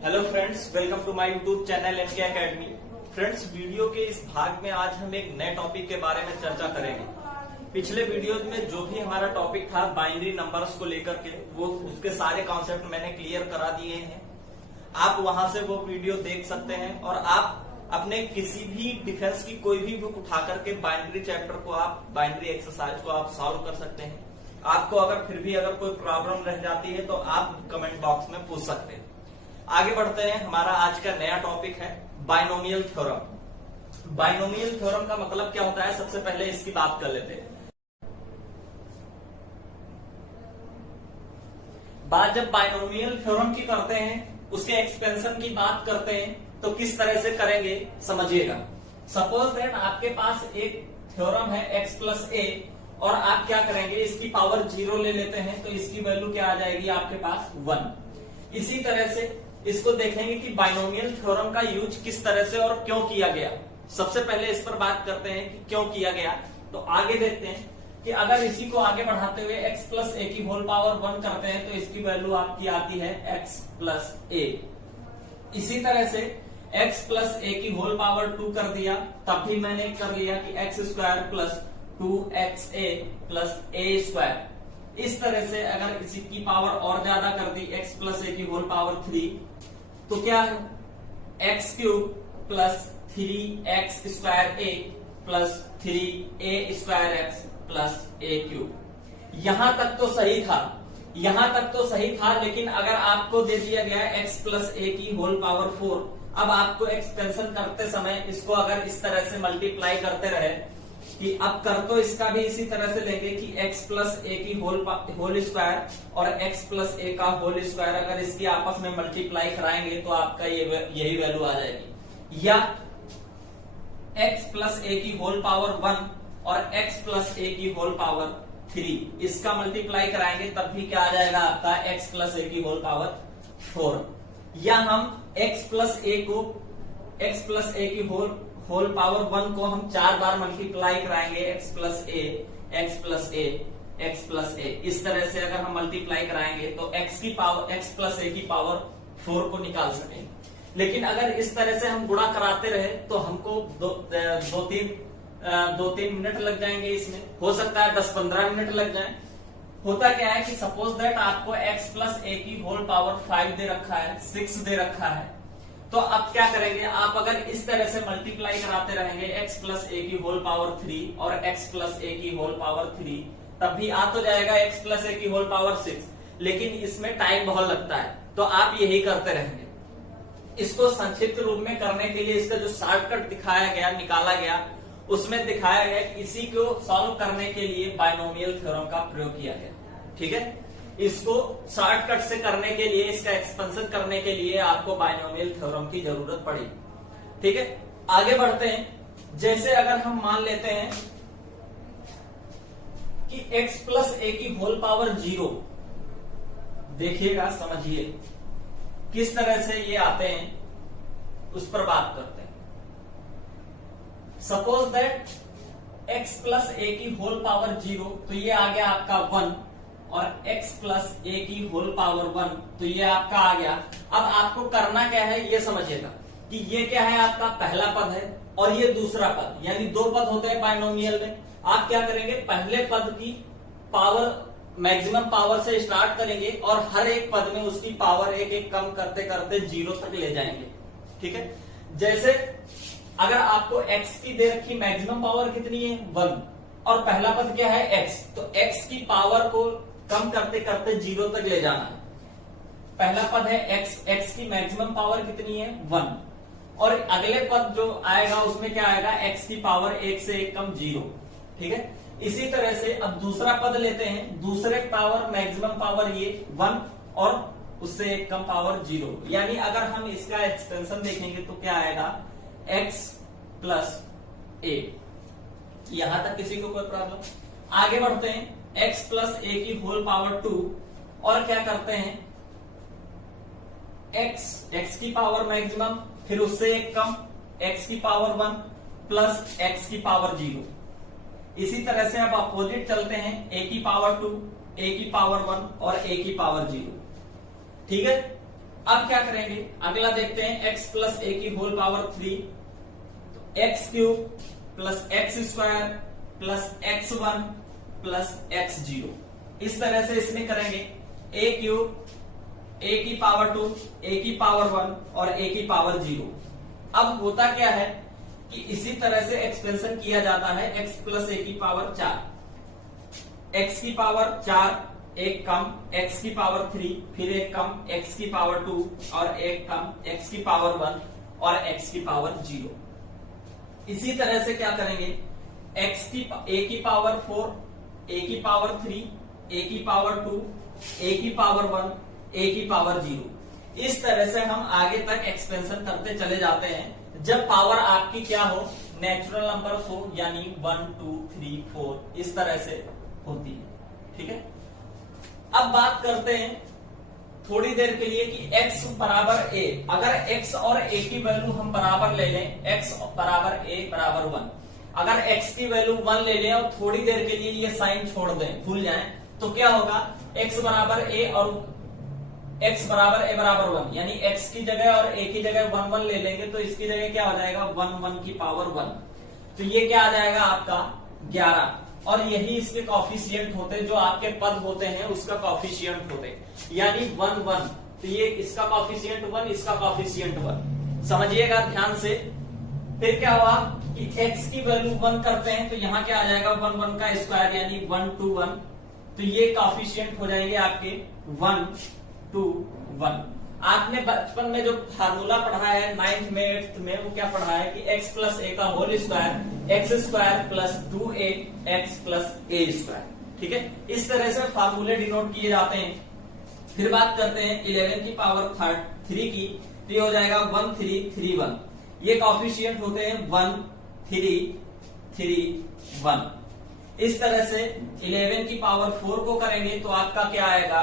Hello friends, welcome to my YouTube channel MK Academy. Friends, video के इस भाग में आज हम एक नए टॉपिक के बारे में चर्चा करेंगे। पिछले वीडियो में जो भी हमारा टॉपिक था बाइनरी नंबर्स को लेकर के, वो उसके सारे कॉन्सेप्ट मैंने क्लियर करा दिए हैं। आप वहां से वो वीडियो देख सकते हैं और आप अपने किसी भी डिफेंस की कोई भी बुक उठा करके बाइनरी चैप्टर को, आप बाइनरी एक्सरसाइज को आप सॉल्व कर सकते हैं। आपको अगर फिर भी अगर कोई प्रॉब्लम रह जाती है तो आप कमेंट बॉक्स में पूछ सकते हैं। आगे बढ़ते हैं। हमारा आज का नया टॉपिक है बाइनोमियल थ्योरम। बाइनोमियल थ्योरम का मतलब क्या होता है, सबसे पहले इसकी बात कर लेते हैं। बात जब बाइनोमियल थ्योरम की करते हैं, उसके एक्सपेंशन की बात करते हैं, तो किस तरह से करेंगे समझिएगा। सपोज दैट आपके पास एक थ्योरम है x प्लस ए, और आप क्या करेंगे, इसकी पावर 0 ले लेते हैं, तो इसकी वैल्यू क्या आ जाएगी आपके पास 1। इसी तरह से इसको देखेंगे कि बाइनोमियल थ्योरम का यूज किस तरह से और क्यों किया गया। सबसे पहले इस पर बात करते हैं कि क्यों किया गया। तो आगे देखते हैं कि अगर इसी को आगे बढ़ाते हुए x प्लस ए की होल पावर 1 करते हैं तो इसकी वैल्यू आपकी आती है x प्लस ए। इसी तरह से x प्लस ए की होल पावर 2 कर दिया, तब भी मैंने कर लिया कि x square plus 2xa plus a square. इस तरह से अगर इसी की पावर और ज्यादा कर दी, x प्लस ए की होल पावर 3, तो क्या है x cube plus 3x square a plus 3a square x plus a cube. यहां तक तो सही था, लेकिन अगर आपको दे दिया गया है x प्लस ए की होल पावर 4, अब आपको एक्सपेंशन करते समय इसको अगर इस तरह से मल्टीप्लाई करते रहे कि अब कर तो इसका भी इसी तरह से लेंगे कि x प्लस ए की होल स्क्वायर और x प्लस ए का होल स्क्वायर, अगर इसकी आपस में मल्टीप्लाई कराएंगे तो आपका यही वैल्यू आ जाएगी। या x प्लस ए की होल पावर 1 और x प्लस ए की होल पावर 3, इसका मल्टीप्लाई कराएंगे तब भी क्या आ जाएगा आपका x प्लस ए की होल पावर 4। या हम x प्लस ए की होल पावर 1 को हम 4 बार मल्टीप्लाई कराएंगे, x प्लस ए, x प्लस ए, x प्लस ए। इस तरह से अगर हम मल्टीप्लाई कराएंगे तो x प्लस ए की पावर 4 को निकाल सकेंगे। लेकिन अगर इस तरह से हम गुणा कराते रहे तो हमको दो तीन मिनट लग जाएंगे। इसमें हो सकता है 10-15 मिनट लग जाए। होता क्या है कि सपोज दैट आपको x प्लस ए की होल पावर 5 दे रखा है, 6 दे रखा है, तो अब क्या करेंगे, आप अगर इस तरह से मल्टीप्लाई कराते रहेंगे x प्लस ए की होल पावर 3 और x प्लस ए की होल पावर 3, तब भी आ तो जाएगा x प्लस ए की होल पावर 6, लेकिन इसमें टाइम बहुत लगता है, तो आप यही करते रहेंगे। इसको संक्षिप्त रूप में करने के लिए इसका जो शॉर्टकट दिखाया गया, निकाला गया, उसमें दिखाया गया कि इसी को सॉल्व करने के लिए बाइनोमियल थ्योरम का प्रयोग किया गया। ठीक है, इसको शॉर्टकट से करने के लिए, इसका एक्सपेंशन करने के लिए आपको बाइनोमियल थ्योरम की जरूरत पड़ी। ठीक है, आगे बढ़ते हैं। जैसे अगर हम मान लेते हैं कि x प्लस ए की होल पावर 0, देखिएगा, समझिए किस तरह से ये आते हैं, उस पर बात करते हैं। Suppose that x plus a की होल पावर 0, तो ये आ गया आपका 1, और x प्लस ए की होल पावर 1, तो ये आपका आ गया। अब आपको करना क्या है ये समझिएगा कि ये क्या है, आपका पहला पद है और ये दूसरा पद, यानी 2 पद होते हैं बाइनोमियल में। आप क्या करेंगे, पहले पद की पावर मैक्सिमम पावर से स्टार्ट करेंगे और हर एक पद में उसकी पावर एक एक कम करते करते 0 तक ले जाएंगे। ठीक है, जैसे अगर आपको x की दे रखी मैक्सिमम पावर कितनी है 1, और पहला पद क्या है x, तो x की पावर को कम करते करते 0 तक ले जाना है। पहला पद है x की मैक्सिमम पावर कितनी है 1, और अगले पद जो आएगा उसमें क्या आएगा, x की पावर 1 से 1 कम 0। ठीक है, इसी तरह से अब दूसरा पद लेते हैं, दूसरे पावर मैक्सिमम पावर ये 1 और उससे 1 कम पावर 0, यानी अगर हम इसका एक्सटेंशन देखेंगे तो क्या आएगा, x प्लस ए। यहां तक किसी को कोई प्रॉब्लम? आगे बढ़ते हैं, x प्लस ए की होल पावर 2, और क्या करते हैं, x की पावर मैक्सिमम, फिर उससे 1 कम, x की पावर 1 प्लस x की पावर 0। इसी तरह से अब अपोजिट चलते हैं, a की पावर 2, a की पावर 1 और a की पावर 0। ठीक है, अब क्या करेंगे, अगला देखते हैं x प्लस ए की होल पावर 3, तो x cube plus x square plus x1 plus x0, इस तरह से इसमें करेंगे a क्यूब a की पावर 2, a की पावर 1 और a की पावर 0। अब होता क्या है कि इसी तरह से एक्सपेंशन किया जाता है x प्लस a की पावर 4, x की पावर 4, एक कम x की पावर 3, फिर एक कम x की पावर 2 और एक कम x की पावर 1 और x की पावर 0। इसी तरह से क्या करेंगे, a की पावर 4, a की पावर 3, a की पावर 2, a की पावर 1, a की पावर 0। इस तरह से हम आगे तक एक्सपेंशन करते चले जाते हैं जब पावर आपकी क्या हो, नेचुरल नंबर्स हो, यानी 1 2 3 4 इस तरह से होती है। ठीक है, अब बात करते हैं थोड़ी देर के लिए कि x बराबर a, अगर x और a की वैल्यू हम बराबर ले लें, x बराबर a बराबर 1, अगर x की वैल्यू 1 ले लें और थोड़ी देर के लिए ये साइन छोड़ दें, भूल जाएं, तो क्या होगा, x बराबर a और x बराबर a बराबर 1, यानी x की जगह और a की जगह 1 1 ले लेंगे तो इसकी जगह क्या हो जाएगा 1 1 की पावर 1, तो ये क्या आ जाएगा आपका 11, और यही इसके कॉफिशिएंट होते जो आपके पद होते हैं उसका कॉफिशिएंट होते, यानी 1 1, तो ये इसका कॉफिशिएंट 1, इसका कॉफिशिएंट 1, समझिएगा ध्यान से। फिर क्या हुआ कि x की वैल्यू 1 करते हैं तो यहाँ क्या आ जाएगा 1 1 का स्क्वायर, यानी 1 2 1, तो ये कॉफिशिएंट हो जाएंगे आपके 1 2 1। आपने बचपन में जो फार्मूला पढ़ा है 9th में 8th में, वो क्या पढ़ा है कि x प्लस ए का whole square x square plus 2a x plus a square. ठीक है, इस तरह से फार्मूले डिनोट किए जाते हैं। फिर बात करते हैं 11 की पावर 3 की, तो ये हो जाएगा 1 3 3 1, ये कॉफिशिएंट होते हैं 1 3 3 1। इस तरह से 11 की पावर 4 को करेंगे तो आपका क्या आएगा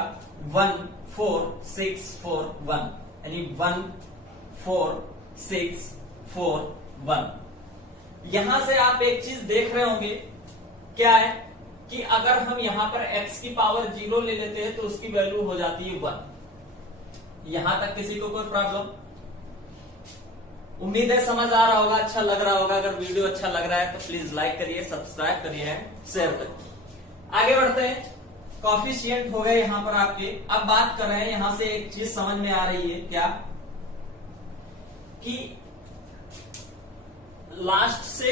1 4 6 4 1, यानी 1 4 6 4 1। यहां से आप एक चीज देख रहे होंगे, क्या है कि अगर हम यहां पर x की पावर 0 ले लेते हैं तो उसकी वैल्यू हो जाती है 1। यहां तक किसी को कोई प्रॉब्लम? उम्मीद है समझ आ रहा होगा, अच्छा लग रहा होगा। अगर वीडियो अच्छा लग रहा है तो प्लीज लाइक करिए, सब्सक्राइब करिए, शेयर करिए। आगे बढ़ते हैं, कॉफिशिएंट हो गए यहां पर आपके। अब बात कर रहे हैं, यहां से एक चीज समझ में आ रही है क्या, कि लास्ट से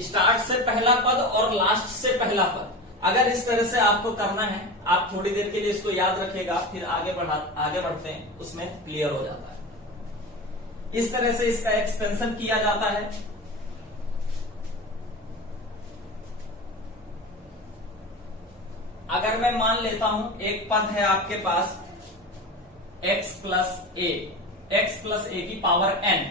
स्टार्ट से पहला पद और लास्ट से पहला पद, अगर इस तरह से आपको करना है, आप थोड़ी देर के लिए इसको याद रखेगा, फिर आगे बढ़ते हैं, उसमें क्लियर हो जाता है। इस तरह से इसका एक्सपेंशन किया जाता है। अगर मैं मान लेता हूं एक पद है आपके पास x प्लस ए की पावर n,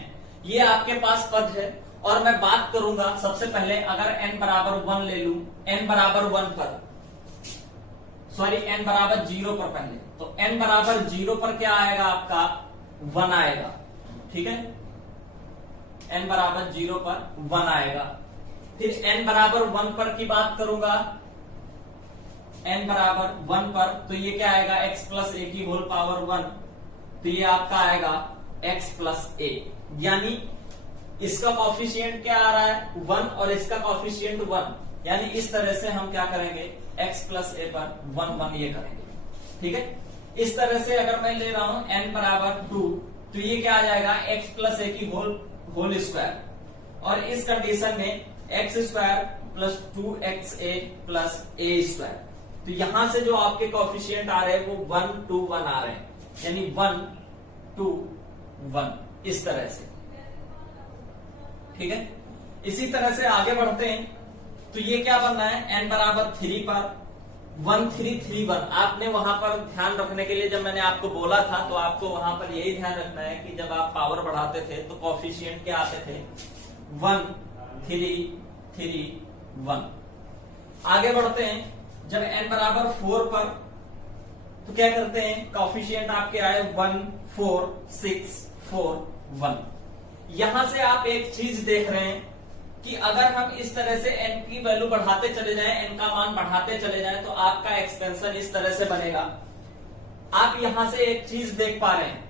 ये आपके पास पद है, और मैं बात करूंगा सबसे पहले, अगर n बराबर 1 ले लूं, n बराबर 1 पर, सॉरी n बराबर 0 पर पहले, तो n बराबर 0 पर क्या आएगा आपका 1 आएगा। ठीक है, n बराबर 0 पर 1 आएगा। फिर n बराबर 1 पर की बात करूंगा, n बराबर 1 पर, तो ये क्या आएगा x प्लस ए की होल पावर 1, तो ये आपका आएगा x प्लस ए, यानी इसका कॉफिशिएंट क्या आ रहा है 1 और इसका कॉफिशिएंट 1, यानी इस तरह से हम क्या करेंगे x प्लस ए पर 1 1 ये करेंगे। ठीक है, इस तरह से अगर मैं ले रहा हूं n बराबर 2, तो ये क्या आ जाएगा x प्लस ए की होल स्क्वायर, और इस कंडीशन में x square plus 2xa plus a square, तो यहां से जो आपके कॉफिशिएंट आ रहे हैं वो 1 2 1 आ रहे हैं, यानी 1 2 1 इस तरह से। ठीक है, इसी तरह से आगे बढ़ते हैं, तो ये क्या बनना है n बराबर 3 पर 1 3 3 1। आपने वहां पर ध्यान रखने के लिए, जब मैंने आपको बोला था तो आपको वहां पर यही ध्यान रखना है कि जब आप पावर बढ़ाते थे तो कॉफिशिएंट क्या आते थे 1 3 3 1। आगे बढ़ते हैं, जब n बराबर 4 पर, तो क्या करते हैं, कॉफिशिएंट आपके आए 1 4 6 4 1। यहां से आप एक चीज देख रहे हैं कि अगर हम इस तरह से n की वैल्यू बढ़ाते चले जाएं, n का मान बढ़ाते चले जाएं, तो आपका एक्सपेंशन इस तरह से बनेगा। आप यहां से एक चीज देख पा रहे हैं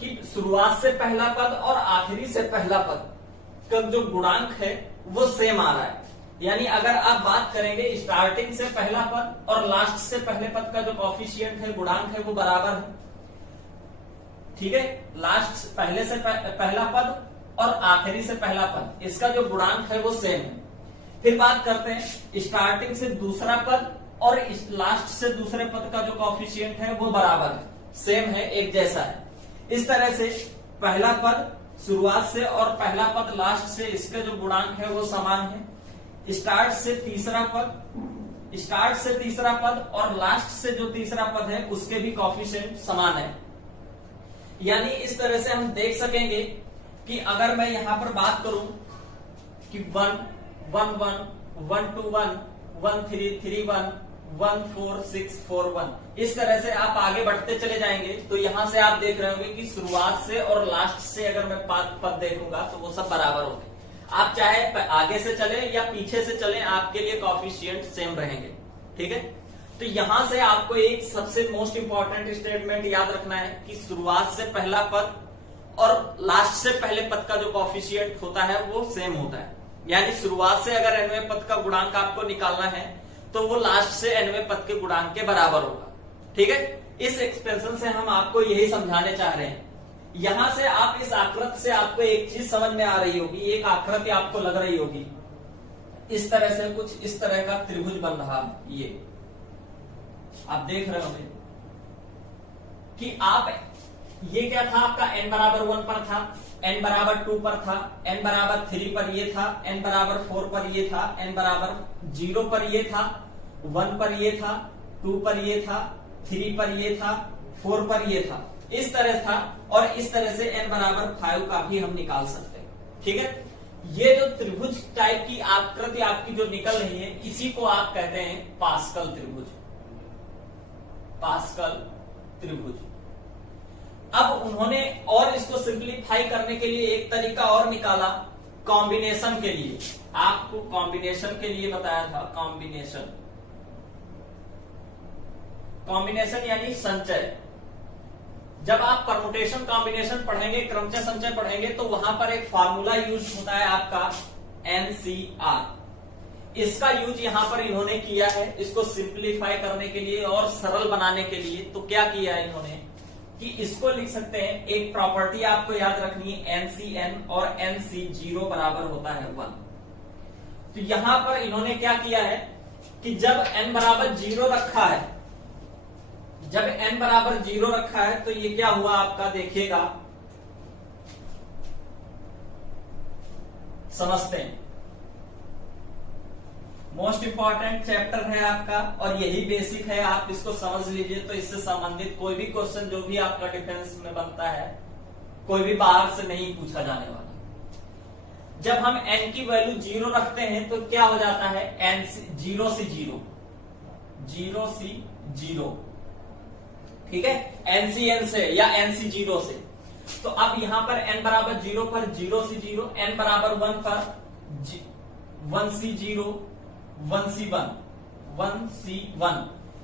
कि शुरुआत से पहला पद और आखिरी से पहला पद का जो गुणांक है वो सेम आ रहा है। यानी अगर आप बात करेंगे स्टार्टिंग से पहला पद और लास्ट से पहले पद का जो कॉफिशिएंट है, गुणांक है, वो बराबर है। ठीक है, लास्ट पहले से पहला पद और आखिरी से पहला पद, इसका जो गुणांक है वो सेम है। फिर बात करते हैं स्टार्टिंग से दूसरा पद और लास्ट से दूसरे पद का जो कॉफिशिएंट है वो बराबर है, सेम है, एक जैसा है। इस तरह से पहला पद शुरुआत से और पहला पद लास्ट से, इसके जो गुणांक है वो समान है। स्टार्ट से तीसरा पद और लास्ट से जो तीसरा पद है उसके भी कॉफिशिएंट समान है। यानी इस तरह से हम देख सकेंगे कि अगर मैं यहां पर बात करूं कि 1 1 1 1 2 1 1 3 3 1 1 4 6 4 1, इस तरह से आप आगे बढ़ते चले जाएंगे तो यहां से आप देख रहे होंगे कि शुरुआत से और लास्ट से अगर मैं पद देखूंगा तो वो सब बराबर होंगे। आप चाहे आगे से चले या पीछे से चले, आपके लिए कॉफिशिएंट सेम रहेंगे। ठीक है, तो यहां से आपको एक सबसे मोस्ट इंपॉर्टेंट स्टेटमेंट याद रखना है कि शुरुआत से पहला पद और लास्ट से पहले पद का जो कॉफिशिएंट होता है वो सेम होता है। यानी शुरुआत से अगर nवें पद का गुणांक आपको निकालना है तो वो लास्ट से nवें पद के गुणांक के बराबर होगा। ठीक है, इस एक्सप्रेशन से हम आपको यही समझाने चाह रहे हैं। यहां से आप इस आकृति से आपको एक चीज समझ में आ रही होगी, एक आकृति आपको लग रही होगी, इस तरह से कुछ इस तरह का त्रिभुज बन रहा है। ये आप देख रहे होंगे कि आप ये क्या था, आपका n बराबर 1 पर था, n बराबर 2 पर था, n बराबर 3 पर ये था, n बराबर 4 पर ये था, n बराबर 0 पर ये था, 1 पर ये था, 2 पर ये था, 3 पर ये था, 4 पर ये था, इस तरह था। और इस तरह से n बराबर 5 का भी हम निकाल सकते हैं। ठीक है, ये जो त्रिभुज टाइप की आकृति आपकी जो निकल रही है, इसी को आप कहते हैं पास्कल त्रिभुज। पास्कल त्रिभुज। अब उन्होंने और इसको सिंप्लीफाई करने के लिए एक तरीका और निकाला, कॉम्बिनेशन के लिए। आपको कॉम्बिनेशन के लिए बताया था, कॉम्बिनेशन यानी संचय। जब आप परमुटेशन कॉम्बिनेशन पढ़ेंगे, क्रमचय संचय पढ़ेंगे, तो वहां पर एक फार्मूला यूज होता है आपका NCR। इसका यूज यहां पर इन्होंने किया है, इसको सिंप्लीफाई करने के लिए और सरल बनाने के लिए। तो क्या किया है इन्होंने कि इसको लिख सकते हैं, एक प्रॉपर्टी आपको याद रखनी है, NCN और NC0 बराबर होता है 1। तो यहां पर इन्होंने क्या किया है कि जब n बराबर 0 रखा है, जब n बराबर 0 रखा है तो ये क्या हुआ आपका, देखिएगा, समझते हैं। मोस्ट इंपॉर्टेंट चैप्टर है आपका और यही बेसिक है, आप इसको समझ लीजिए तो इससे संबंधित कोई भी क्वेश्चन जो भी आपका डिफेंस में बनता है, कोई भी बाहर से नहीं पूछा जाने वाला। जब हम n की वैल्यू 0 रखते हैं तो क्या हो जाता है, n 0 से 0, ठीक है, NCN से या NC0 से। तो अब यहां पर n बराबर 0 पर 0 से 0, n बराबर 1 पर 1C0, 1C1, 1C1।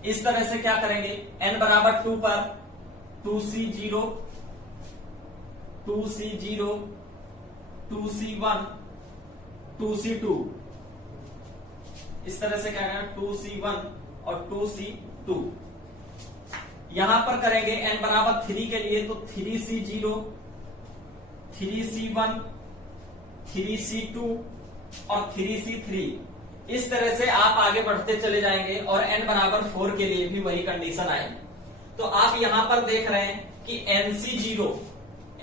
इस तरह से क्या करेंगे, n बराबर 2 पर 2C0, 2C0, 2C1, 2C2। इस तरह से क्या करेंगे, 2C1 और 2C2। यहां पर करेंगे n बराबर 3 के लिए तो 3C0, 3C1, 3C2 और 3C3। इस तरह से आप आगे बढ़ते चले जाएंगे और n बराबर 4 के लिए भी वही कंडीशन आएगी। तो आप यहां पर देख रहे हैं कि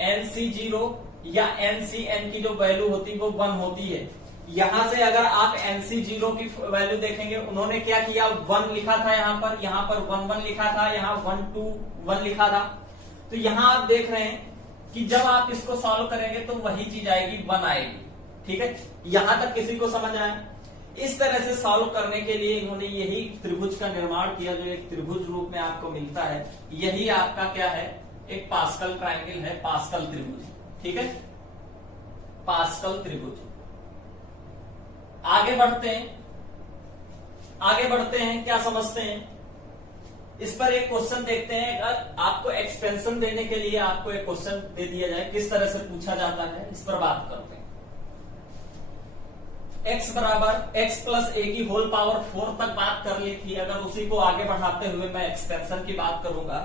NC0 या NCN की जो वैल्यू होती है वो 1 होती है। यहां से अगर आप NC0 की वैल्यू देखेंगे, उन्होंने क्या किया, 1 लिखा था यहाँ पर 1 1 लिखा था, यहाँ 1 2 1 लिखा था। तो यहां आप देख रहे हैं कि जब आप इसको सॉल्व करेंगे तो वही चीज आएगी, 1 आएगी। ठीक है, यहां तक किसी को समझ आया? इस तरह से सॉल्व करने के लिए इन्होंने यही त्रिभुज का निर्माण किया, जो एक त्रिभुज रूप में आपको मिलता है। यही आपका क्या है, एक पास्कल ट्रायंगल है, पास्कल त्रिभुज। ठीक है, पास्कल त्रिभुज। आगे बढ़ते हैं, क्या समझते हैं इस पर एक क्वेश्चन देखते हैं। अगर आपको एक्सपेंशन देने के लिए आपको एक क्वेश्चन दे दिया जाए, किस तरह से पूछा जाता है, इस पर बात करते हैं। x बराबर x प्लस ए की होल पावर 4 तक बात कर ली थी। अगर उसी को आगे बढ़ाते हुए मैं एक्सपेंशन की बात करूंगा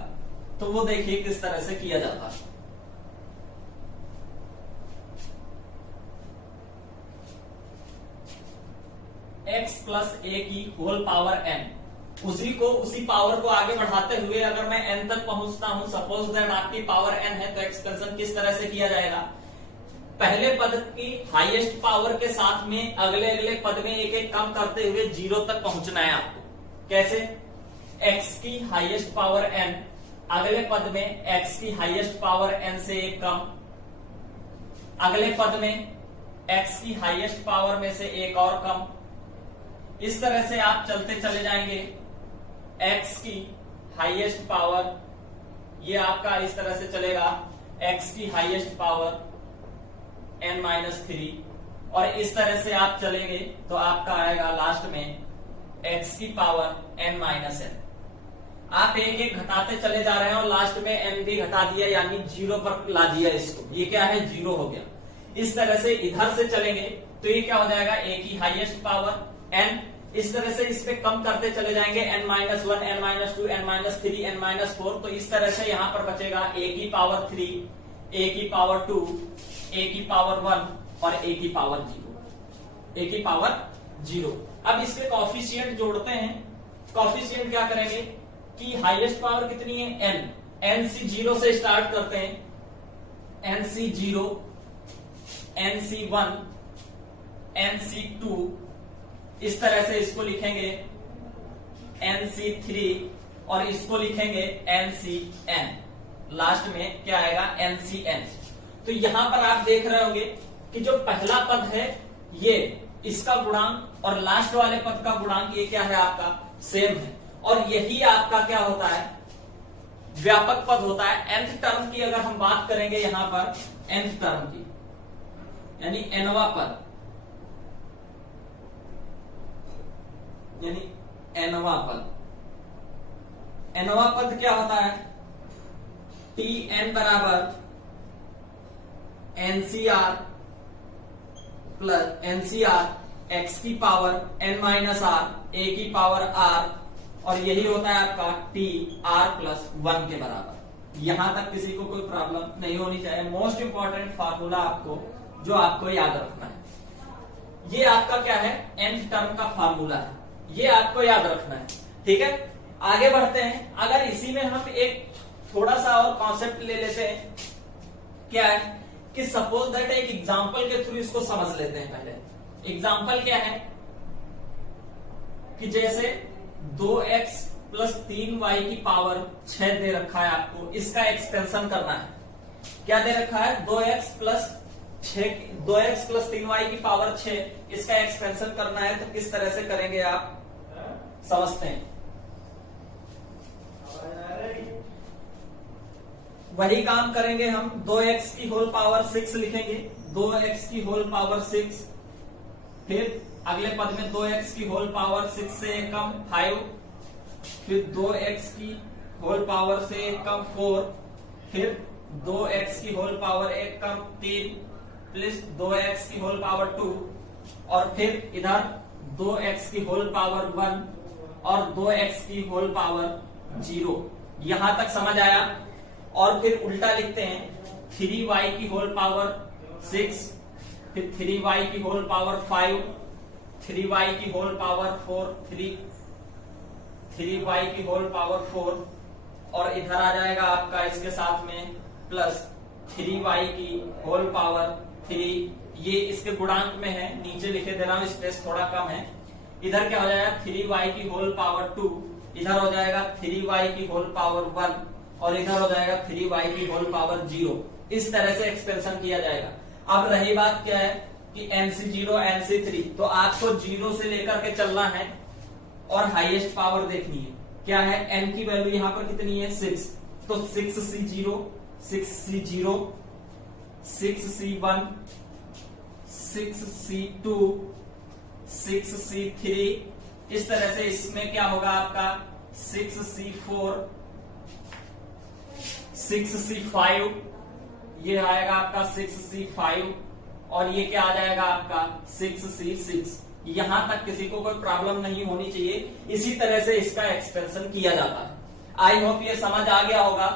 तो वो देखिए किस तरह से किया जाता है। x प्लस ए की होल पावर n, उसी पावर को आगे बढ़ाते हुए अगर मैं n तक पहुंचता हूं, सपोज दैट आपकी पावर n है, तो एक्सपेंशन किस तरह से किया जाएगा। पहले पद की हाईएस्ट पावर के साथ में अगले अगले पद में एक एक कम करते हुए 0 तक पहुंचना है आपको। कैसे? x की हाईएस्ट पावर n, अगले पद में x की हाईएस्ट पावर n से एक कम, अगले पद में x की हाईएस्ट पावर में से एक और कम। इस तरह से आप चलते चले जाएंगे। x की हाईएस्ट पावर, ये आपका इस तरह से चलेगा, x की हाईएस्ट पावर n-3, और इस तरह से आप चलेंगे तो आपका आएगा लास्ट में x की पावर n-n। आप एक एक घटाते चले जा रहे हैं और लास्ट में n भी घटा दिया, यानी 0 पर ला दिया इसको। ये क्या है? 0 हो गया। इस तरह से इधर से चलेंगे तो ये क्या हो जाएगा? a की हाईएस्ट पावर n, इस तरह से इस पे कम करते चले जाएंगे, n-1, n-2, n-3, n-4। तो इस तरह से यहां पर बचेगा a की पावर 3, a की पावर 2, a की पावर 1 और a की पावर 0, a की पावर 0। अब इसके कॉफिशिएंट जोड़ते हैं। कॉफिशिएंट क्या करेंगे कि हाईएस्ट पावर कितनी है? n, nc0 से स्टार्ट करते हैं। nc0, nc1, nc2, इस तरह से इसको लिखेंगे nc3 और इसको लिखेंगे ncn। लास्ट में क्या आएगा? ncn। तो यहां पर आप देख रहे होंगे कि जो पहला पद है ये, इसका गुणांक और लास्ट वाले पद का गुणांक ये क्या है? आपका सेम है। और यही आपका क्या होता है? व्यापक पद होता है। nth टर्म की अगर हम बात करेंगे यहां पर, nth टर्म की यानी nवां पद, यानी nवां पद, nवां पद क्या होता है? tn बराबर ncr प्लस ncr x की पावर n-r, a की पावर r, और यही होता है आपका t r प्लस 1 के बराबर। यहां तक किसी को कोई प्रॉब्लम नहीं होनी चाहिए। मोस्ट इंपॉर्टेंट फार्मूला आपको जो आपको याद रखना है, ये आपका क्या है? nth टर्म का फार्मूला है, ये आपको याद रखना है। ठीक है, आगे बढ़ते हैं। अगर इसी में हम एक थोड़ा सा और कॉन्सेप्ट ले लेते हैं, क्या है कि सपोज दैट एक एग्जांपल के थ्रू इसको समझ लेते हैं। पहले एग्जांपल क्या है कि जैसे 2x प्लस 3y की पावर 6 दे रखा है आपको, इसका एक्सपेंशन करना है। क्या दे रखा है? 2x प्लस 3y की पावर 6, इसका एक्सपेंशन करना है। तो किस तरह से करेंगे आप समझते हैं। वही काम करेंगे हम। 2x की होल पावर 6 लिखेंगे, 2x की होल पावर 6, फिर अगले पद में 2x की होल पावर 6 से एक कम 5, फिर 2x की होल पावर से एक कम 4, फिर 2x की होल पावर एक कम 3 प्लस 2x की होल पावर 2, और फिर इधर 2x की होल पावर 1 और 2x की होल पावर 0। यहां तक समझ आया। और फिर उल्टा लिखते हैं, 3y की होल पावर 6, फिर 3y की होल पावर 5, 3y की होल पावर 4, 3y की होल पावर 4, और इधर आ जाएगा आपका इसके साथ में प्लस 3y की होल पावर 3। ये इसके गुणांक में है, नीचे लिखे दे रहा हूं, स्पेस थोड़ा कम है। इधर क्या हो जाएगा? 3y की होल पावर 2, इधर हो जाएगा 3y की होल पावर 1, और इधर हो जाएगा 3y की होल पावर 0। इस तरह से एक्सपेंशन किया जाएगा। अब रही बात क्या है कि nc0, nc3, तो आपको 0 से लेकर के चलना है और हाईएस्ट पावर देखनी है। क्या है? n की वैल्यू यहां पर कितनी है? 6, तो 6c0, 6c0, 6c1, 6c2, 6c3। इस तरह से इसमें क्या होगा आपका 6C4 6C5, ये आएगा आपका 6C5 और ये क्या आ जाएगा आपका 6C6। यहां तक किसी को कोई प्रॉब्लम नहीं होनी चाहिए। इसी तरह से इसका एक्सपेंशन किया जाता है। आई होप ये समझ आ गया होगा।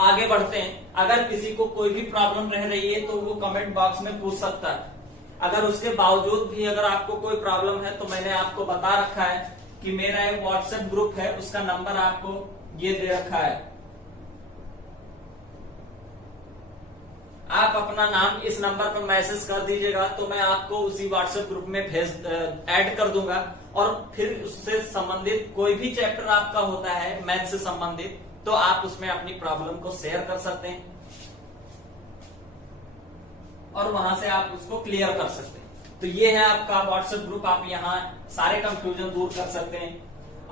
आगे बढ़ते हैं। अगर किसी को कोई भी प्रॉब्लम रह रही है तो वो कमेंट बॉक्स में पूछ सकता है। अगर उसके बावजूद भी अगर आपको कोई प्रॉब्लम है तो मैंने आपको बता रखा है कि मेरा एक व्हाट्सएप ग्रुप है, उसका नंबर आपको ये दे रखा है। आप अपना नाम इस नंबर पर मैसेज कर दीजिएगा तो मैं आपको उसी व्हाट्सएप ग्रुप में ऐड कर दूंगा और फिर उससे संबंधित कोई भी चैप्टर आपका होता है मैथ से संबंधित तो आप उसमें अपनी प्रॉब्लम को शेयर कर सकते हैं और वहां से आप उसको क्लियर कर सकते हैं। तो ये है आपका व्हाट्सएप ग्रुप, आप यहाँ सारे कंफ्यूजन दूर कर सकते हैं।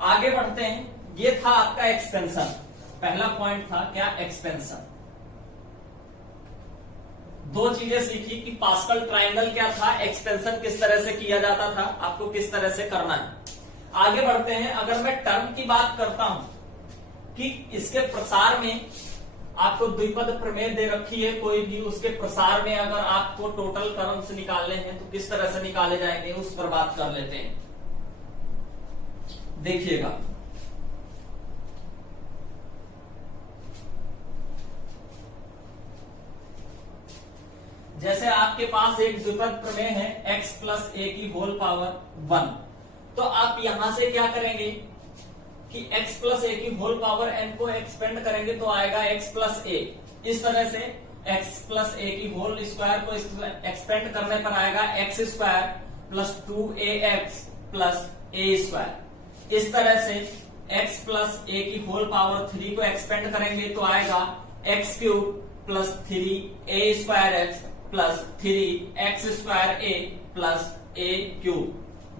आगे बढ़ते हैं। ये था आपका एक्सपेंशन। पहला पॉइंट था क्या, एक्सपेंशन। दो चीजें सीखी कि पास्कल ट्रायंगल क्या था, एक्सपेंशन किस तरह से किया जाता था, आपको किस तरह से करना है। आगे बढ़ते हैं। अगर मैं टर्म की बात करता हूं कि इसके प्रसार में आपको द्विपद प्रमेय दे रखी है कोई भी, उसके प्रसार में अगर आपको टोटल टर्म्स निकालने हैं तो किस तरह से निकाले जाएंगे उस पर बात कर लेते हैं। देखिएगा, जैसे आपके पास एक द्विपद प्रमेय है x प्लस ए की होल पावर 1, तो आप यहां से क्या करेंगे कि x प्लस ए की होल पावर n को एक्सपेंड करेंगे तो आएगा x प्लस ए। इस तरह से x प्लस ए की होल स्क्वायर को एक्सपेंड करने पर आएगा x square plus 2ax plus a square. इस तरह से x प्लस ए की होल पावर 3 को एक्सपेंड करेंगे तो आएगा x cube plus 3a square x plus 3x square a plus a cube,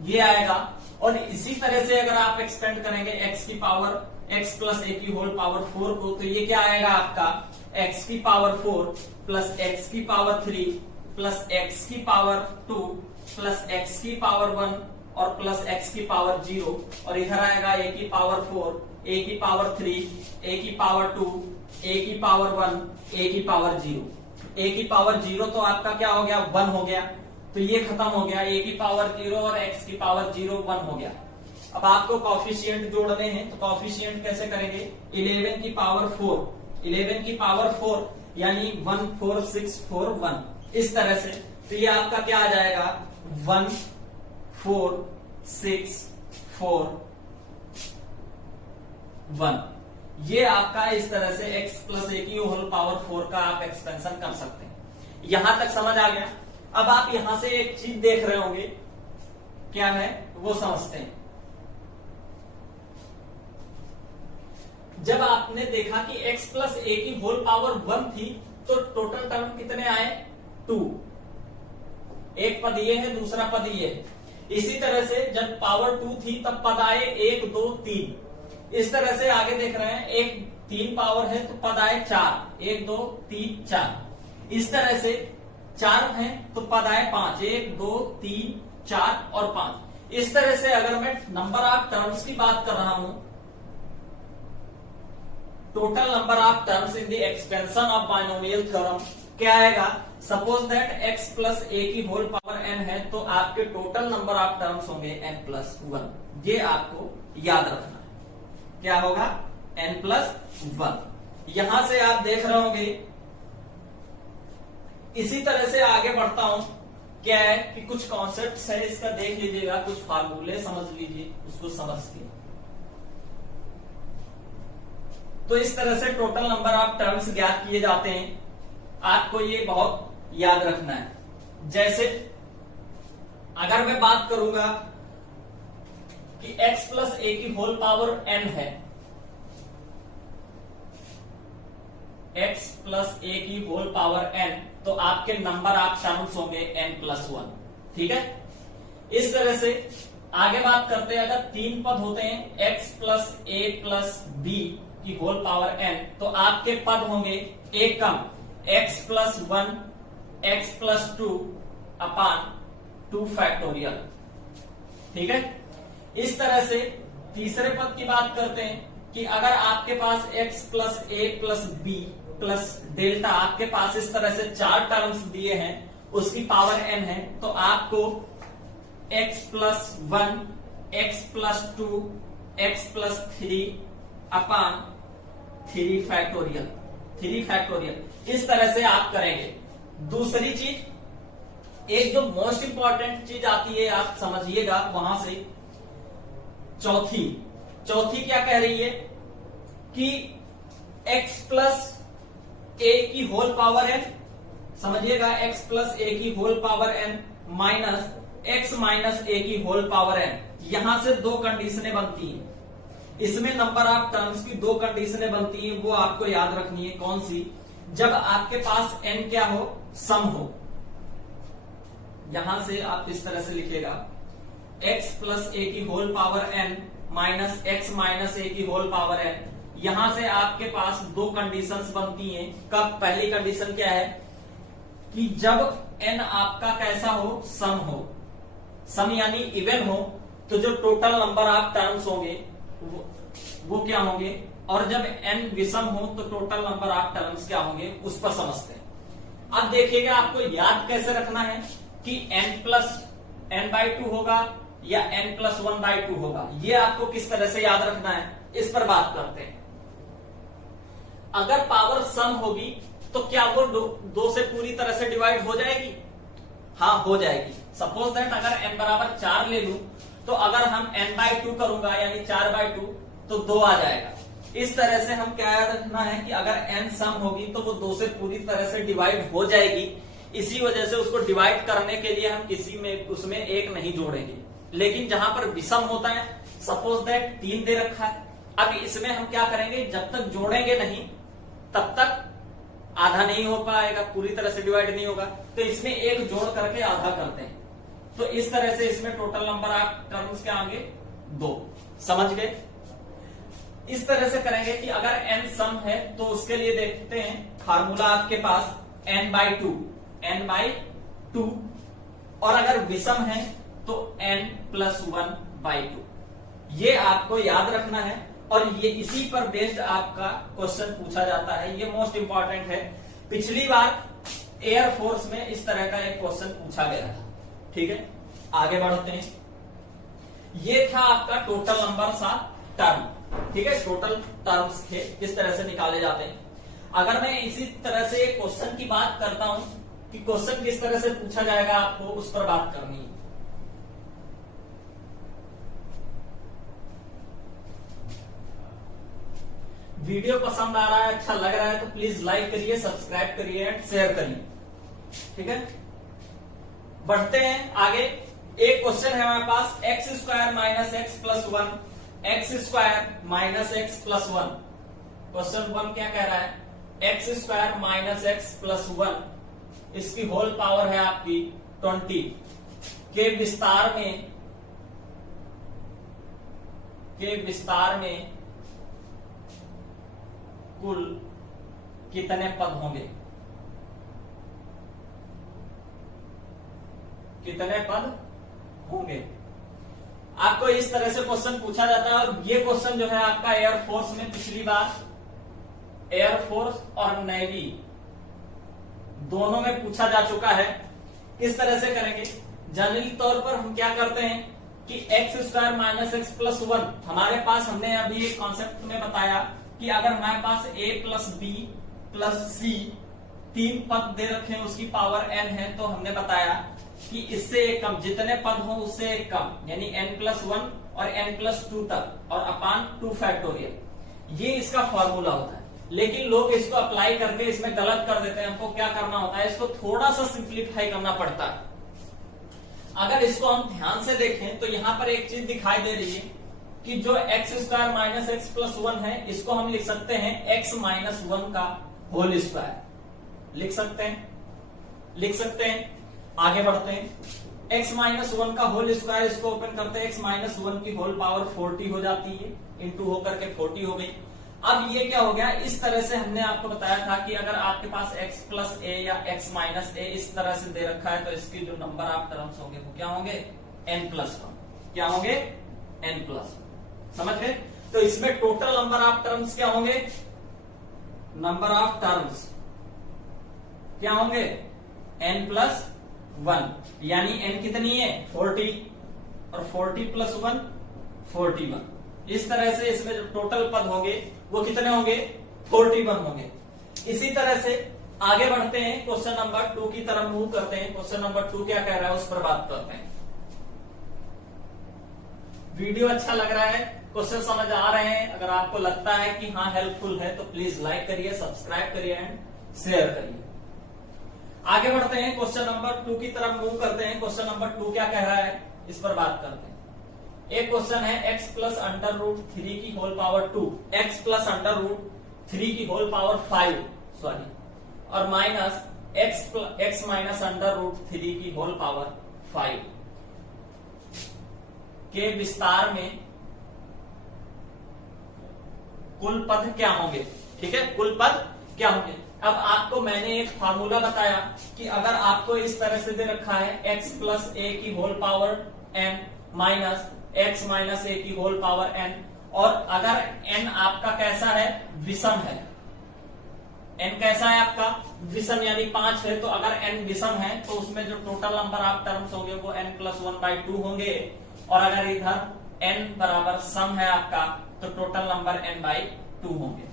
ये आएगा। और इसी तरह से अगर आप एक्सपेंड करेंगे x की पावर x प्लस ए की होल पावर 4 को तो ये क्या आएगा आपका x की पावर 4 प्लस x की पावर 3 प्लस x की पावर 2 प्लस x की पावर 1 और प्लस x की पावर 0 और इधर आएगा a की पावर 4, a की पावर 3, a की पावर 2, a की पावर 1, a की पावर 0। a की पावर 0 तो आपका क्या हो गया, 1 हो गया, तो ये खत्म हो गया। a की पावर 0 और x की पावर 0 1 हो गया। अब आपको कॉफिशिएंट जोड़ने हैं तो कॉफिशिएंट कैसे करेंगे, 11 की पावर 4, 11 की पावर 4 यानी 1 4 6 4 1, इस तरह से। तो ये आपका क्या आ जाएगा 1 4 6 4 1। ये आपका इस तरह से x प्लस ए की होल पावर 4 का आप एक्सपेंशन कर सकते हैं। यहां तक समझ आ गया। अब आप यहां से एक चीज देख रहे होंगे, क्या है वो समझते हैं। जब आपने देखा कि x प्लस ए की होल पावर 1 थी तो टोटल टर्म कितने आए, 2। एक पद ये है, दूसरा पद ये है। इसी तरह से जब पावर 2 थी तब पद आए 1 2 3। इस तरह से आगे देख रहे हैं, एक 3 पावर है तो पद आए 4, 1 2 3 4। इस तरह से 4 है तो पद आए 5, 1 2 3 4 और 5। इस तरह से अगर मैं नंबर ऑफ टर्म्स की बात कर रहा हूं, total number of terms in the expansion of binomial theorem क्या आएगा, suppose that x plus a की होल पावर n है तो आपके टोटल नंबर ऑफ टर्म्स होंगे n प्लस 1। ये आपको याद रखना है, क्या होगा n प्लस 1। यहां से आप देख रहे होंगे। इसी तरह से आगे बढ़ता हूं, क्या है कि कुछ कॉन्सेप्ट्स है इसका देख लीजिएगा, कुछ फार्मूले समझ लीजिए, उसको समझिए। तो इस तरह से टोटल नंबर ऑफ टर्म्स ज्ञात किए जाते हैं, आपको ये बहुत याद रखना है। जैसे अगर मैं बात करूंगा कि x प्लस ए की होल पावर n है, x प्लस ए की होल पावर n, तो आपके नंबर ऑफ टर्म्स होंगे n प्लस 1। ठीक है। इस तरह से आगे बात करते हैं, अगर 3 पद होते हैं x प्लस ए प्लस बी की होल पावर n, तो आपके पद होंगे एक कम x प्लस 1 x प्लस 2 अपान 2 फैक्टोरियल। ठीक है। इस तरह से तीसरे पद की बात करते हैं कि अगर आपके पास x प्लस ए प्लस बी प्लस डेल्टा आपके पास इस तरह से 4 टर्म्स दिए हैं, उसकी पावर n है, तो आपको x plus 1, x plus 2, x plus 3 अपान 3 फैक्टोरियल, 3 फैक्टोरियल इस तरह से आप करेंगे। दूसरी चीज, एक जो मोस्ट इंपॉर्टेंट चीज आती है आप समझिएगा वहां से, चौथी क्या कह रही है कि x प्लस ए की होल पावर n, समझिएगा x प्लस ए की whole power n minus x minus a की होल पावर n, यहां से दो कंडीशनें बनती हैं। इसमें नंबर ऑफ टर्म्स की दो कंडीशनें बनती हैं, वो आपको याद रखनी है। कौन सी? जब आपके पास n क्या हो, सम हो। यहां से आप इस तरह से लिखेगा x प्लस ए की whole power n minus x minus a की होल पावर n। यहां से आपके पास दो कंडीशंस बनती हैं। कब? पहली कंडीशन क्या है कि जब n आपका कैसा हो, सम हो, सम यानी इवन हो, तो जो टोटल नंबर ऑफ टर्म्स होंगे वो क्या होंगे, और जब n विषम हो तो टोटल नंबर ऑफ टर्म्स क्या होंगे, उस पर समझते हैं। अब देखिएगा आपको याद कैसे रखना है कि n प्लस n/2 होगा या n प्लस 1/2 होगा, ये आपको किस तरह से याद रखना है, इस पर बात करते हैं। अगर पावर सम होगी तो क्या वो दो से पूरी तरह से डिवाइड हो जाएगी? हाँ, हो जाएगी। सपोज दैट अगर n बराबर 4 ले लूं, तो अगर हम n/2 करूंगा यानी 4/2 तो 2 आ जाएगा। इस तरह से हम क्या याद रखना है कि अगर n सम होगी तो वो 2 से पूरी तरह से डिवाइड हो जाएगी। इसी वजह से उसको डिवाइड करने के लिए हम किसी में उसमें एक नहीं जोड़ेंगे। लेकिन जहां पर विषम होता है, सपोज दैट 3 दे रखा है, अब इसमें हम क्या करेंगे, जब तक जोड़ेंगे नहीं तब तक आधा नहीं हो पाएगा, पूरी तरह से डिवाइड नहीं होगा, तो इसमें एक जोड़ करके आधा करते हैं। तो इस तरह से इसमें टोटल नंबर ऑफ टर्म्स क्या आएंगे, 2। समझ गए? इस तरह से करेंगे कि अगर n सम है तो उसके लिए देखते हैं फार्मूला आपके पास n/2, और अगर विषम है तो n प्लस 1/2। ये आपको याद रखना है, और ये इसी पर बेस्ड आपका क्वेश्चन पूछा जाता है। ये मोस्ट इंपॉर्टेंट है। पिछली बार एयरफोर्स में इस तरह का एक क्वेश्चन पूछा गया था। ठीक है, आगे बढ़ते हैं। ये था आपका टोटल नंबर सा टर्म। ठीक है, टोटल टर्म्स थे, किस तरह से निकाले जाते हैं। अगर मैं इसी तरह से एक क्वेश्चन की बात करता हूं कि क्वेश्चन किस तरह से पूछा जाएगा, आपको उस पर बात करनी है। वीडियो पसंद आ रहा है, अच्छा लग रहा है तो प्लीज लाइक करिए, सब्सक्राइब करिए एंड शेयर करिए। ठीक है, बढ़ते हैं आगे। एक क्वेश्चन है हमारे पास, x² minus x plus 1, x² minus x plus 1। Question 1 क्या कह रहा है, x² माइनस एक्स प्लस 1, इसकी होल पावर है आपकी 20 के विस्तार में कुल कितने पद होंगे, कितने पद होंगे। आपको इस तरह से क्वेश्चन पूछा जाता है, और ये क्वेश्चन जो है आपका एयरफोर्स में पिछली बार एयरफोर्स और नेवी दोनों में पूछा जा चुका है। किस तरह से करेंगे, जनरली तौर पर हम क्या करते हैं कि x² माइनस एक्स प्लस 1, हमारे पास हमने अभी एक कॉन्सेप्ट में बताया कि अगर हमारे पास a प्लस बी प्लस सी 3 पद दे रखे हैं, उसकी पावर n है, तो हमने बताया कि इससे एक कम, जितने पद हो उससे एक कम, यानी n+1 और n+2 तक, और अपान 2 फैक्टोरियल, ये इसका फॉर्मूला होता है। लेकिन लोग इसको अप्लाई करके इसमें गलत कर देते हैं। हमको क्या करना होता है, इसको थोड़ा सा सिंप्लीफाई करना पड़ता है। अगर इसको हम ध्यान से देखें तो यहां पर एक चीज दिखाई दे रही है कि जो x² माइनस एक्स प्लस 1 है, इसको हम लिख सकते हैं x माइनस 1 का होल स्क्वायर, लिख सकते हैं। आगे बढ़ते हैं, x माइनस 1 का होल स्क्वायर, इसको ओपन करते हैं, x माइनस 1 की होल पावर 40 हो जाती है, इंटू होकर के 40 हो गई। अब ये क्या हो गया, इस तरह से हमने आपको बताया था कि अगर आपके पास x प्लस a या x माइनस a इस तरह से दे रखा है, तो इसकी जो नंबर ऑफ टर्म्स होंगे वो क्या होंगे, n+1। क्या होंगे, n+1। समझ गए। तो इसमें टोटल नंबर ऑफ टर्म्स क्या होंगे, नंबर ऑफ टर्म्स क्या होंगे n+1, यानी n कितनी है 40 और 40 + 1 41। इस तरह से इसमें जो टोटल पद होंगे वो कितने होंगे 41 होंगे। इसी तरह से आगे बढ़ते हैं, क्वेश्चन नंबर 2 की तरफ मूव करते हैं। क्वेश्चन नंबर 2 क्या कह रहा है उस पर बात करते हैं। वीडियो अच्छा लग रहा है, क्वेश्चन समझ आ रहे हैं, अगर आपको लगता है कि हाँ हेल्पफुल है तो प्लीज लाइक करिए, सब्सक्राइब करिए एंड शेयर करिए। आगे बढ़ते हैं, क्वेश्चन नंबर 2 की तरफ मूव करते हैं। क्वेश्चन नंबर 2 क्या कह रहा है इस पर बात करते हैं। एक क्वेश्चन है x + √3 की होल पावर 2, x + √3 की होल पावर 5 सॉरी, और माइनस x -√3 की होल पावर 5 के विस्तार में कुल पद क्या होंगे। ठीक है, कुल पद क्या होंगे। अब आपको मैंने एक फार्मूला बताया कि अगर आपको इस तरह से दे रखा है x + a की whole power n minus x - a की होल पावर n, और अगर n आपका कैसा है विषम है, n कैसा है आपका विषम यानी 5 है, तो अगर n विषम है तो उसमें जो टोटल नंबर ऑफ टर्म्स होंगे वो n+1/2 होंगे, और अगर इधर n बराबर सम है आपका तो टोटल नंबर n/2 होंगे,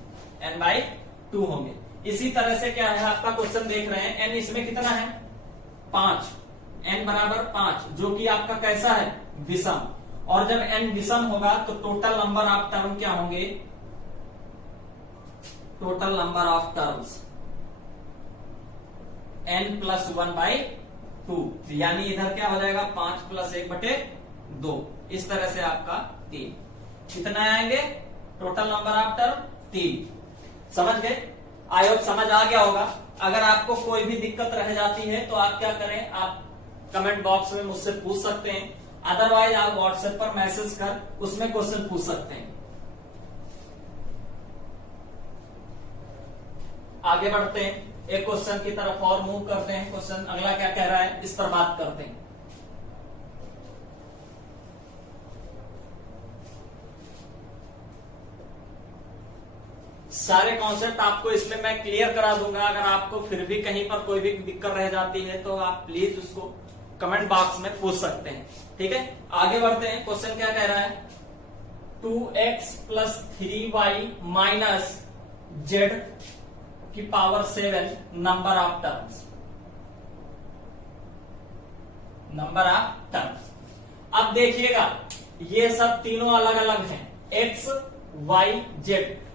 n/2 होंगे। इसी तरह से क्या है आपका क्वेश्चन देख रहे हैं, n इसमें कितना है 5, n बराबर 5 जो कि आपका कैसा है विषम, और जब n विषम होगा तो टोटल नंबर ऑफ टर्म क्या होंगे, total number of terms n+1/2, यानी इधर क्या हो जाएगा 5 + 1/2, इस तरह से आपका 3। कितना आएंगे टोटल नंबर ऑफ टर्म 3। समझ गए, आई होप समझ आ गया होगा। अगर आपको कोई भी दिक्कत रह जाती है तो आप क्या करें, आप कमेंट बॉक्स में मुझसे पूछ सकते हैं, अदरवाइज आप व्हाट्सएप पर मैसेज कर उसमें क्वेश्चन पूछ सकते हैं। आगे बढ़ते हैं, एक क्वेश्चन की तरफ और मूव करते हैं। क्वेश्चन अगला क्या कह रहा है इस पर बात करते हैं। सारे कॉन्सेप्ट आपको इसमें मैं क्लियर करा दूंगा। अगर आपको फिर भी कहीं पर कोई भी दिक्कत रह जाती है तो आप प्लीज उसको कमेंट बॉक्स में पूछ सकते हैं। ठीक है, आगे बढ़ते हैं। क्वेश्चन क्या कह रहा है, 2x + 3y - z की power 7 number of terms, number of terms. अब देखिएगा ये सब तीनों अलग अलग हैं, x y z,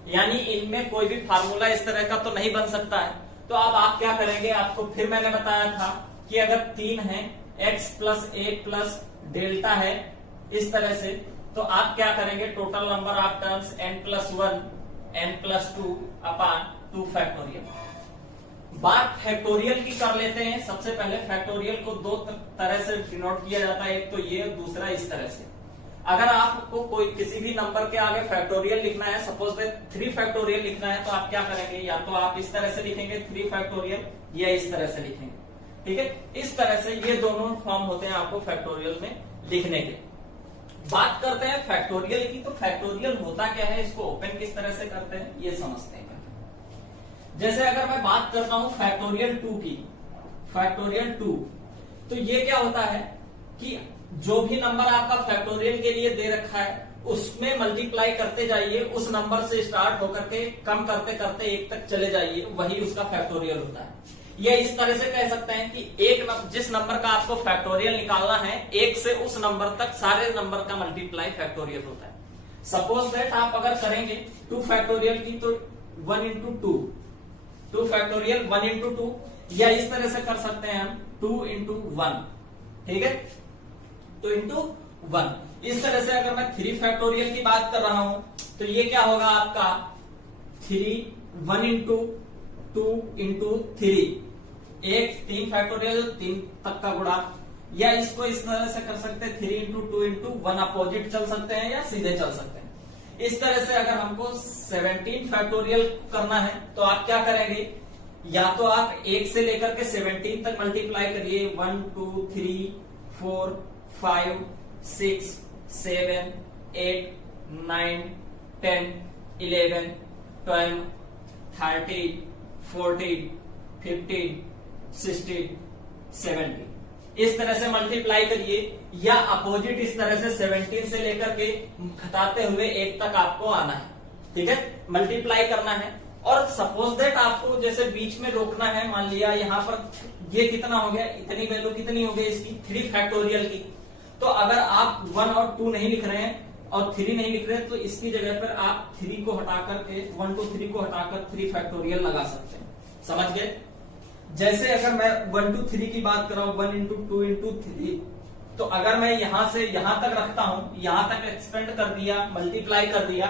यानी इनमें कोई भी फार्मूला इस तरह का तो नहीं बन सकता है। तो अब आप क्या करेंगे, आपको फिर मैंने बताया था कि अगर 3 है, x + a + डेल्टा है इस तरह से, तो आप क्या करेंगे total number of terms n+1 n+2/2 factorial. बात फैक्टोरियल की कर लेते हैं। सबसे पहले फैक्टोरियल को 2 तरह से डिनोट किया जाता है, एक तो ये, दूसरा इस तरह से। अगर आपको कोई किसी भी नंबर के आगे फैक्टोरियल लिखना है, सपोज दैट 3 फैक्टोरियल लिखना है, तो आप क्या करेंगे, या तो आप इस तरह से लिखेंगे 3 फैक्टोरियल या इस तरह से लिखेंगे। ठीक है, इस तरह से ये दोनों फॉर्म होते हैं आपको फैक्टोरियल में लिखने के। बात करते हैं फैक्टोरियल की, तो फैक्टोरियल होता क्या है, इसको ओपन किस तरह से करते हैं ये समझते हैं। जैसे अगर मैं बात करता हूं फैक्टोरियल 2 की, फैक्टोरियल 2, तो ये क्या होता है कि जो भी नंबर आपका फैक्टोरियल के लिए दे रखा है उसमें मल्टीप्लाई करते जाइए, उस नंबर से स्टार्ट होकर के कम करते करते 1 तक चले जाइए, वही उसका फैक्टोरियल होता है। या इस तरह से कह सकते हैं कि जिस नंबर का आपको फैक्टोरियल निकालना है, 1 से उस नंबर तक सारे नंबर का मल्टीप्लाई फैक्टोरियल होता है। सपोज दैट आप अगर करेंगे 2 फैक्टोरियल की तो 1 × 2, 2 फैक्टोरियल 1 × 2, या इस तरह से कर सकते हैं हम 2 × 1। ठीक है, 2 × 1। इस तरह से अगर मैं 3 फैक्टोरियल की बात कर रहा हूं तो ये क्या होगा आपका 1 × 2 × 3, 3 फैक्टोरियल 3 तक का गुणा, या इसको इस तरह से कर सकते हैं 3 × 2 × 1, अपोजिट चल सकते हैं या सीधे चल सकते हैं। इस तरह से अगर हमको 17 फैक्टोरियल करना है तो आप क्या करेंगे, या तो आप 1 से लेकर के 17 तक मल्टीप्लाई करिए, 1 2 3 4 5 6 7 8 9 10, 11, 12, 13, 14, 15, 16, 17 इस तरह से मल्टीप्लाई करिए, या अपोजिट इस तरह से 17 से लेकर के घटाते हुए 1 तक आपको आना है। ठीक है, मल्टीप्लाई करना है। और सपोज दैट आपको जैसे बीच में रोकना है, मान लिया यहाँ पर ये कितना हो गया, इतनी वैल्यू कितनी हो गई इसकी 3 फैक्टोरियल की। तो अगर आप 1 और 2 नहीं लिख रहे हैं और 3 नहीं लिख रहे हैं, तो इसकी जगह पर आप 3 को हटा करके 1 to 3 को हटाकर 3 फैक्टोरियल लगा सकते हैं। समझ गए? जैसे अगर मैं 1 to 3 की बात कर रहा हूं, 1 into 2 into 3, तो अगर मैं यहां से यहां तक रखता हूं, यहां तक एक्सपेंड कर दिया, मल्टीप्लाई कर दिया,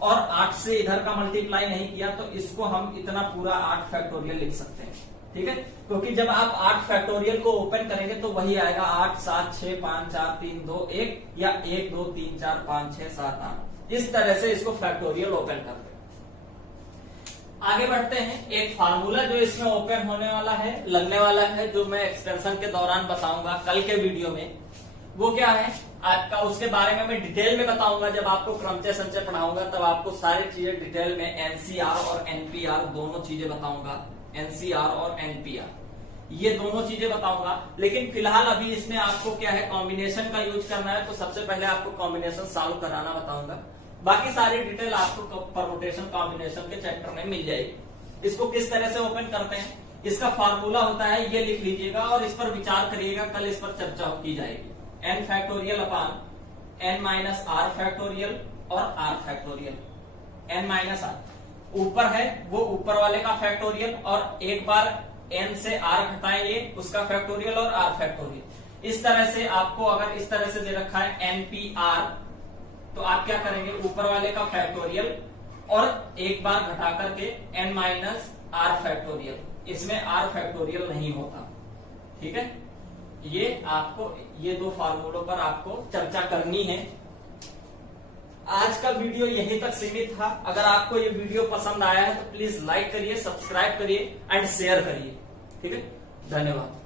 और 8 से इधर का मल्टीप्लाई नहीं किया, तो इसको हम इतना पूरा 8 फैक्टोरियल लिख सकते हैं। ठीक है, क्योंकि जब आप 8 फैक्टोरियल को ओपन करेंगे तो वही आएगा 8 7 6 5 4 3 2 1, या 1 2 3 4 5 6 7 8। इस तरह से इसको फैक्टोरियल ओपन करते हैं। आगे बढ़ते हैं। एक फार्मूला जो इसमें ओपन होने वाला है, लगने वाला है, जो मैं एक्सपेंशन के दौरान बताऊंगा कल के वीडियो में, वो क्या है आपका, उसके बारे में मैं डिटेल में बताऊंगा। जब आपको क्रमचय संचय पढ़ाऊंगा तब आपको सारी चीजें डिटेल में, एनसीआर और एनपीआर दोनों चीजें बताऊंगा। एनसीआर और एनपीआर ये दोनों चीजें बताऊंगा। लेकिन फिलहाल अभी इसमें आपको क्या है, कॉम्बिनेशन का यूज करना है, तो सबसे पहले आपको कॉम्बिनेशन सॉल्व कराना बताऊंगा। बाकी सारी डिटेल आपको परमुटेशन कॉम्बिनेशन के चैप्टर में मिल जाएगी। इसको किस तरह से ओपन करते हैं, इसका फार्मूला होता है, ये लिख लीजिएगा और इस पर विचार करिएगा, कल इस पर चर्चा की जाएगी। n factorial upon n minus r factorial और r factorial. n minus r ऊपर है वो ऊपर वाले का फैक्टोरियल, और एक बार n से r घटाएंगे उसका फैक्टोरियल और r फैक्टोरियल। इस तरह से आपको अगर इस तरह से दे रखा है npr, तो आप क्या करेंगे, ऊपर वाले का फैक्टोरियल और एक बार घटा करके n माइनस आर फैक्टोरियल। इसमें r फैक्टोरियल नहीं होता। ठीक है, ये आपको ये दो फार्मूलों पर आपको चर्चा करनी है। आज का वीडियो यहीं तक सीमित था। अगर आपको ये वीडियो पसंद आया है तो प्लीज लाइक करिए, सब्सक्राइब करिए एंड शेयर करिए। ठीक है, धन्यवाद।